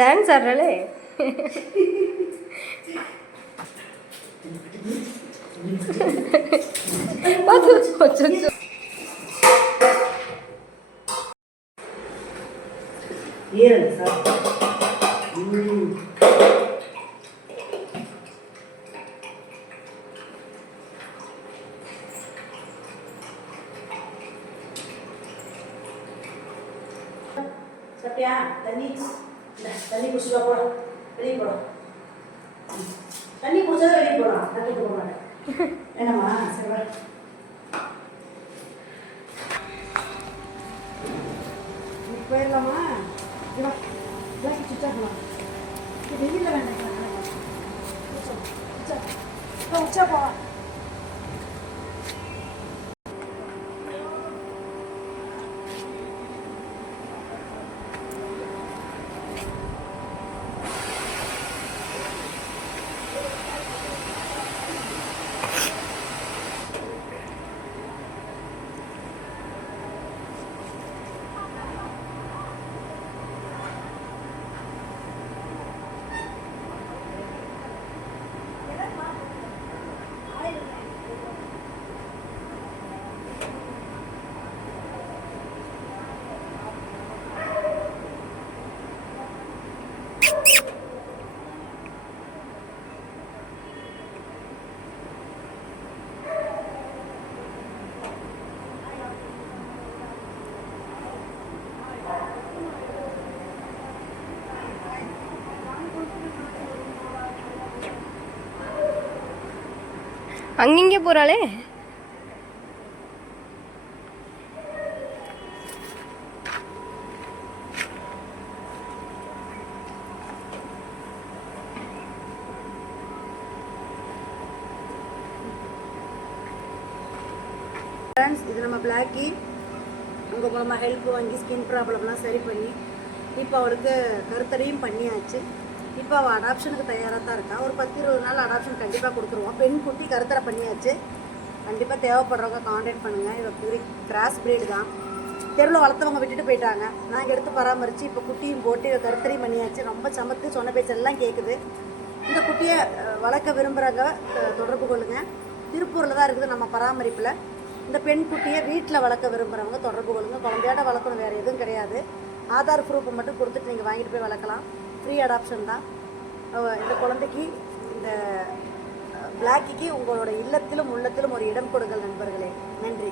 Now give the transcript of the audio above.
Dance ஆடுறாளே. Sathya தண்ணி தண்ணி குடிச்சுட்டு போட வெளியே போடும். தண்ணி குடிச்சா வெளியே போடும். தண்ணி போட மாட்டேன். என்னம்மா சரி வர போயிடலாமா? சுத்தா போகலாம். வெயிலில் வேண்டாம் உச்சா போகலாம். அங்கிங்கே போகிறாளே. ஃப்ரெண்ட்ஸ், இது நம்ம பிளாக்கி உங்கள் மூலமாக ஹெல்ப் வாங்கி ஸ்கின் ப்ராப்ளம்லாம் சரி பண்ணி இப்போ அவளுக்கு கருத்தடையும் பண்ணியாச்சு. இப்போ அவள் அடாப்ஷனுக்கு தயாராக தான் இருக்கா. ஒரு 10-20 நாள் அடாப்ஷன் கண்டிப்பாக கொடுத்துருவோம். பெண் குட்டி கருத்தரை பண்ணியாச்சு. கண்டிப்பாக தேவைப்படுறவங்க காண்டாக்ட் பண்ணுங்கள். இதை பியூரி கிராஸ் பிரீடு தான். தெருவில் வளர்த்தவங்க விட்டுட்டு போயிட்டாங்க. நாங்கள் எடுத்து பராமரித்து இப்போ குட்டியும் போட்டு இதை கருத்தரையும் பண்ணியாச்சு. ரொம்ப சமத்து, சொன்ன பேச்செல்லாம் கேட்குது. இந்த குட்டியை வளர்க்க விரும்புகிறவங்க தொடர்பு கொள்ளுங்கள். திருப்பூரில் தான் இருக்குது நம்ம பராமரிப்பில். இந்த பெண் குட்டியை வீட்டில் வளர்க்க விரும்புகிறவங்க தொடர்பு கொள்ளுங்கள். குழந்தையாட்ட வளர்க்கணும், வேறு எதுவும் கிடையாது. ஆதார் ப்ரூஃபை மட்டும் கொடுத்துட்டு நீங்கள் வாங்கிட்டு போய் வளர்க்கலாம். ஃப்ரீ அடாப்ஷன் தான். இந்த குழந்தைக்கு, இந்த பிளாக்கிக்கு உங்களோட இல்லத்திலும் உள்ளத்திலும் ஒரு இடம் கொடுங்கள் நண்பர்களே. நன்றி.